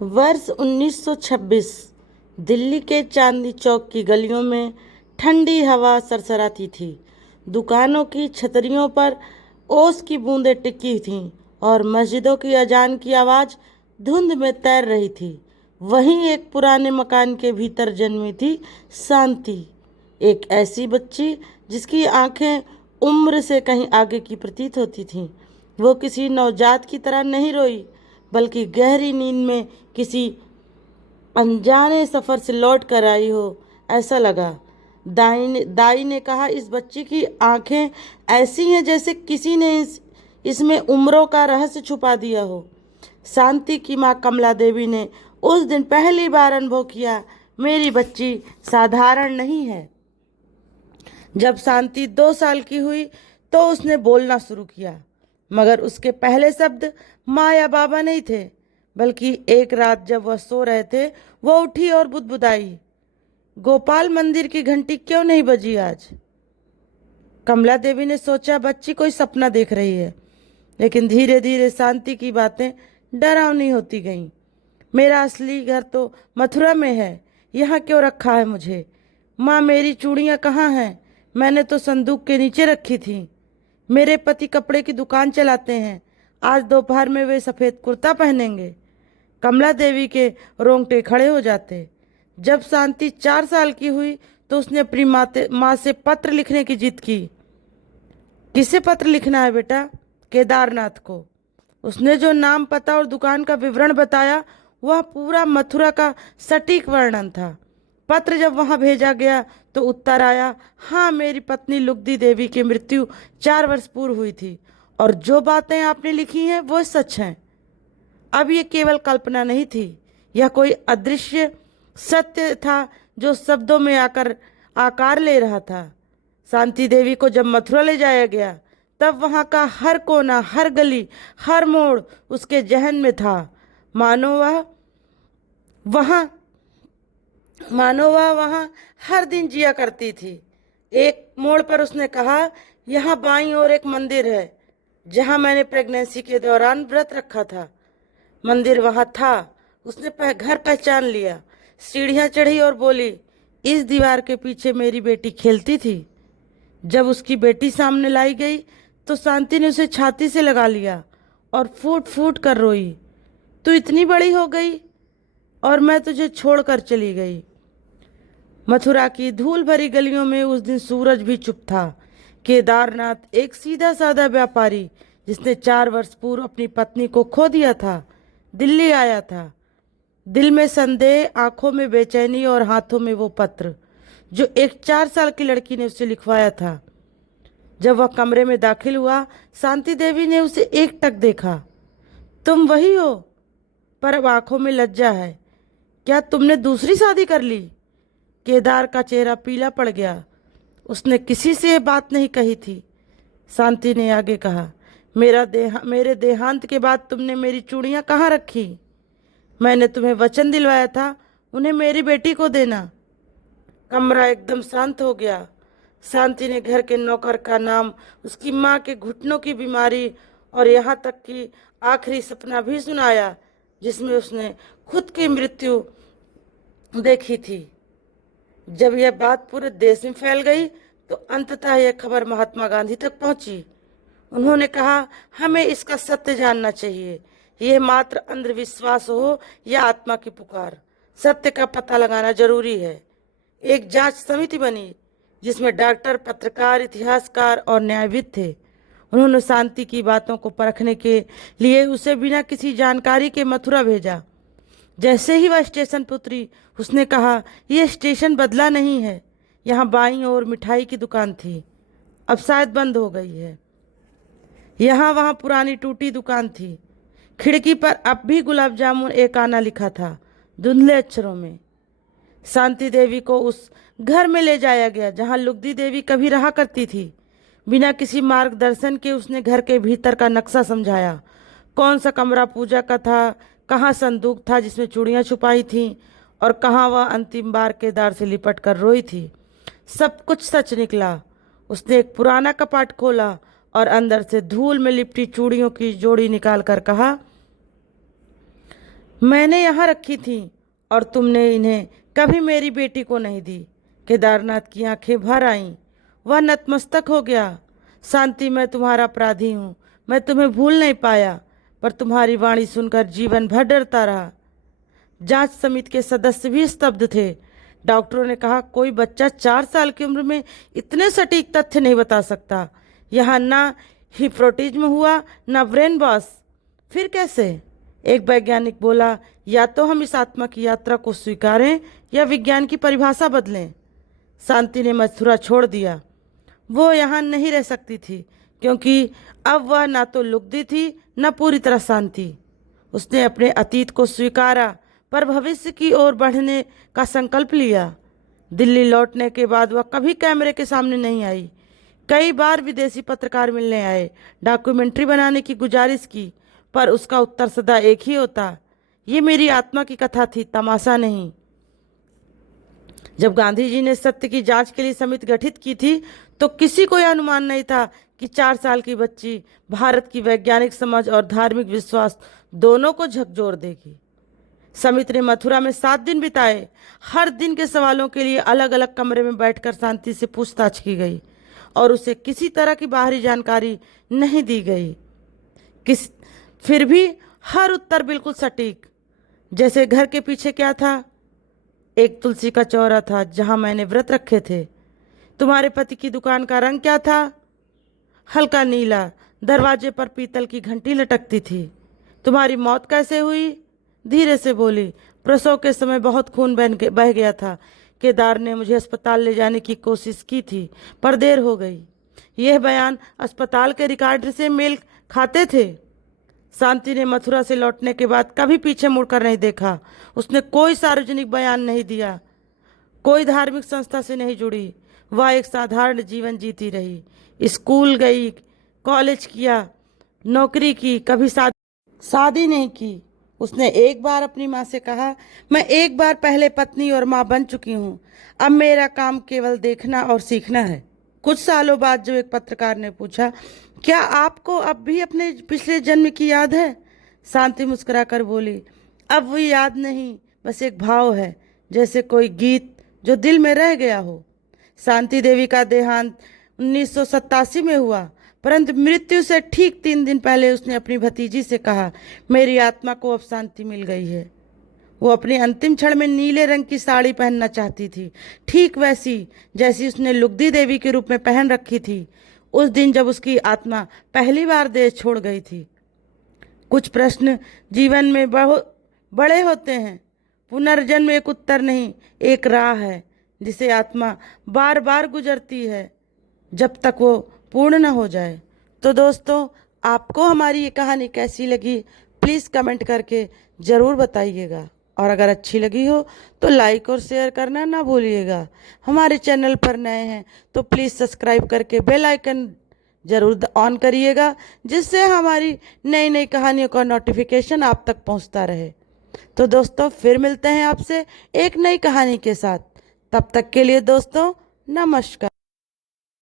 वर्ष 1926। दिल्ली के चांदनी चौक की गलियों में ठंडी हवा सरसराती थी। दुकानों की छतरियों पर ओस की बूंदें टिकी थीं और मस्जिदों की अजान की आवाज़ धुंध में तैर रही थी। वहीं एक पुराने मकान के भीतर जन्मी थी शांति, एक ऐसी बच्ची जिसकी आंखें उम्र से कहीं आगे की प्रतीत होती थीं। वो किसी नवजात की तरह नहीं रोई, बल्कि गहरी नींद में किसी अनजाने सफ़र से लौट कर आई हो, ऐसा लगा। दाई ने कहा, इस बच्ची की आंखें ऐसी हैं जैसे किसी ने इसमें उम्रों का रहस्य छुपा दिया हो। शांति की माँ कमला देवी ने उस दिन पहली बार अनुभव किया, मेरी बच्ची साधारण नहीं है। जब शांति 2 साल की हुई तो उसने बोलना शुरू किया, मगर उसके पहले शब्द माँ या बाबा नहीं थे, बल्कि एक रात जब वह सो रहे थे, वह उठी और बुदबुदाई, गोपाल मंदिर की घंटी क्यों नहीं बजी आज। कमला देवी ने सोचा बच्ची कोई सपना देख रही है, लेकिन धीरे धीरे शांति की बातें डरावनी होती गईं। मेरा असली घर तो मथुरा में है, यहाँ क्यों रखा है मुझे? माँ, मेरी चूड़ियाँ कहाँ हैं? मैंने तो संदूक के नीचे रखी थी। मेरे पति कपड़े की दुकान चलाते हैं, आज दोपहर में वे सफ़ेद कुर्ता पहनेंगे। कमला देवी के रोंगटे खड़े हो जाते। जब शांति 4 साल की हुई तो उसने अपनी माँ से पत्र लिखने की जिद की। किसे पत्र लिखना है बेटा? केदारनाथ को। उसने जो नाम, पता और दुकान का विवरण बताया, वह पूरा मथुरा का सटीक वर्णन था। पत्र जब वहां भेजा गया तो उत्तर आया, हाँ, मेरी पत्नी लुगदी देवी की मृत्यु 4 वर्ष पूर्व हुई थी और जो बातें आपने लिखी हैं वो सच हैं। अब ये केवल कल्पना नहीं थी, यह कोई अदृश्य सत्य था जो शब्दों में आकर आकार ले रहा था। शांति देवी को जब मथुरा ले जाया गया, तब वहाँ का हर कोना, हर गली, हर मोड़ उसके जहन में था। वहाँ मानो वह वहाँ हर दिन जिया करती थी। एक मोड़ पर उसने कहा, यहाँ बाईं ओर एक मंदिर है जहाँ मैंने प्रेगनेंसी के दौरान व्रत रखा था। मंदिर वहाँ था। उसने घर पहचान लिया, सीढ़ियाँ चढ़ी और बोली, इस दीवार के पीछे मेरी बेटी खेलती थी। जब उसकी बेटी सामने लाई गई तो शांति ने उसे छाती से लगा लिया और फूट फूट कर रोई, तू इतनी बड़ी हो गई और मैं तुझे छोड़कर चली गई। मथुरा की धूल भरी गलियों में उस दिन सूरज भी चुप था। केदारनाथ एक सीधा साधा व्यापारी जिसने 4 वर्ष पूर्व अपनी पत्नी को खो दिया था, दिल्ली आया था। दिल में संदेह, आंखों में बेचैनी और हाथों में वो पत्र जो एक 4 साल की लड़की ने उसे लिखवाया था। जब वह कमरे में दाखिल हुआ, शांति देवी ने उसे एकटक देखा। तुम वही हो? पर अब आंखों में लज्जा है। क्या तुमने दूसरी शादी कर ली? केदार का चेहरा पीला पड़ गया। उसने किसी से ये बात नहीं कही थी। शांति ने आगे कहा, मेरे देहांत के बाद तुमने मेरी चूड़ियाँ कहाँ रखी? मैंने तुम्हें वचन दिलवाया था उन्हें मेरी बेटी को देना। कमरा एकदम शांत हो गया। शांति ने घर के नौकर का नाम, उसकी माँ के घुटनों की बीमारी और यहाँ तक कि आखिरी सपना भी सुनाया जिसमें उसने खुद की मृत्यु देखी थी। जब यह बात पूरे देश में फैल गई तो अंततः यह खबर महात्मा गांधी तक पहुंची। उन्होंने कहा, हमें इसका सत्य जानना चाहिए। यह मात्र अंधविश्वास हो या आत्मा की पुकार, सत्य का पता लगाना जरूरी है। एक जांच समिति बनी जिसमें डॉक्टर, पत्रकार, इतिहासकार और न्यायविद थे। उन्होंने शांति की बातों को परखने के लिए उसे बिना किसी जानकारी के मथुरा भेजा। जैसे ही वह स्टेशन पर उतरी, उसने कहा, यह स्टेशन बदला नहीं है। यहाँ बाईं ओर मिठाई की दुकान थी, अब शायद बंद हो गई है। यहाँ वहाँ पुरानी टूटी दुकान थी। खिड़की पर अब भी गुलाब जामुन एक आना लिखा था, धुंधले अक्षरों में। शांति देवी को उस घर में ले जाया गया जहाँ लुगदी देवी कभी रहा करती थी। बिना किसी मार्गदर्शन के उसने घर के भीतर का नक्शा समझाया। कौन सा कमरा पूजा का था, कहाँ संदूक था जिसमें चूड़ियाँ छुपाई थीं और कहाँ वह अंतिम बार केदार से लिपट कर रोई थी। सब कुछ सच निकला। उसने एक पुराना कपाट खोला और अंदर से धूल में लिपटी चूड़ियों की जोड़ी निकाल कर कहा, मैंने यहाँ रखी थी और तुमने इन्हें कभी मेरी बेटी को नहीं दी। केदारनाथ की आंखें भर आईं। वह नतमस्तक हो गया। शांति, मैं तुम्हारा अपराधी हूँ। मैं तुम्हें भूल नहीं पाया, पर तुम्हारी वाणी सुनकर जीवन भर डरता रहा। जांच समिति के सदस्य भी स्तब्ध थे। डॉक्टरों ने कहा, कोई बच्चा 4 साल की उम्र में इतने सटीक तथ्य नहीं बता सकता। यहाँ ना हिप्नोटिज्म हुआ, ना ब्रेन वॉश। फिर कैसे? एक वैज्ञानिक बोला, या तो हम इस आत्मा की यात्रा को स्वीकारें या विज्ञान की परिभाषा बदलें। शांति ने मथुरा छोड़ दिया। वो यहाँ नहीं रह सकती थी, क्योंकि अब वह ना तो लुगदी थी न पूरी तरह शांति। उसने अपने अतीत को स्वीकारा, पर भविष्य की ओर बढ़ने का संकल्प लिया। दिल्ली लौटने के बाद वह कभी कैमरे के सामने नहीं आई। कई बार विदेशी पत्रकार मिलने आए, डॉक्यूमेंट्री बनाने की गुजारिश की, पर उसका उत्तर सदा एक ही होता, ये मेरी आत्मा की कथा थी, तमाशा नहीं। जब गांधी जी ने सत्य की जांच के लिए समिति गठित की थी, तो किसी को यह अनुमान नहीं था कि 4 साल की बच्ची भारत की वैज्ञानिक समझ और धार्मिक विश्वास दोनों को झकझोर देगी। समिति ने मथुरा में 7 दिन बिताए। हर दिन के सवालों के लिए अलग अलग कमरे में बैठकर शांति से पूछताछ की गई और उसे किसी तरह की बाहरी जानकारी नहीं दी गई। फिर भी हर उत्तर बिल्कुल सटीक। जैसे, घर के पीछे क्या था? एक तुलसी का चौरा था जहां मैंने व्रत रखे थे। तुम्हारे पति की दुकान का रंग क्या था? हल्का नीला। दरवाजे पर पीतल की घंटी लटकती थी। तुम्हारी मौत कैसे हुई? धीरे से बोली, प्रसव के समय बहुत खून बह गया था। केदार ने मुझे अस्पताल ले जाने की कोशिश की थी, पर देर हो गई। यह बयान अस्पताल के रिकॉर्ड से मेल खाते थे। शांति ने मथुरा से लौटने के बाद कभी पीछे मुड़कर नहीं देखा। उसने कोई सार्वजनिक बयान नहीं दिया, कोई धार्मिक संस्था से नहीं जुड़ी। वह एक साधारण जीवन जीती रही। स्कूल गई, कॉलेज किया, नौकरी की, कभी शादी नहीं की। उसने एक बार अपनी माँ से कहा, मैं एक बार पहले पत्नी और माँ बन चुकी हूँ, अब मेरा काम केवल देखना और सीखना है। कुछ सालों बाद जब एक पत्रकार ने पूछा, क्या आपको अब भी अपने पिछले जन्म की याद है? शांति मुस्कुराकर बोली, अब वो याद नहीं, बस एक भाव है, जैसे कोई गीत जो दिल में रह गया हो। शांति देवी का देहांत 1987 में हुआ, परंतु मृत्यु से ठीक 3 दिन पहले उसने अपनी भतीजी से कहा, मेरी आत्मा को अब शांति मिल गई है। वो अपने अंतिम क्षण में नीले रंग की साड़ी पहनना चाहती थी, ठीक वैसी जैसी उसने लुगदी देवी के रूप में पहन रखी थी उस दिन जब उसकी आत्मा पहली बार देश छोड़ गई थी। कुछ प्रश्न जीवन में बहुत बड़े होते हैं। पुनर्जन्म एक उत्तर नहीं, एक राह है जिसे आत्मा बार बार गुजरती है जब तक वो पूर्ण न हो जाए। तो दोस्तों, आपको हमारी ये कहानी कैसी लगी, प्लीज़ कमेंट करके ज़रूर बताइएगा। और अगर अच्छी लगी हो तो लाइक और शेयर करना ना भूलिएगा। हमारे चैनल पर नए हैं तो प्लीज़ सब्सक्राइब करके बेल आइकन ज़रूर ऑन करिएगा, जिससे हमारी नई नई कहानियों का नोटिफिकेशन आप तक पहुंचता रहे। तो दोस्तों, फिर मिलते हैं आपसे एक नई कहानी के साथ। तब तक के लिए दोस्तों, नमस्कार।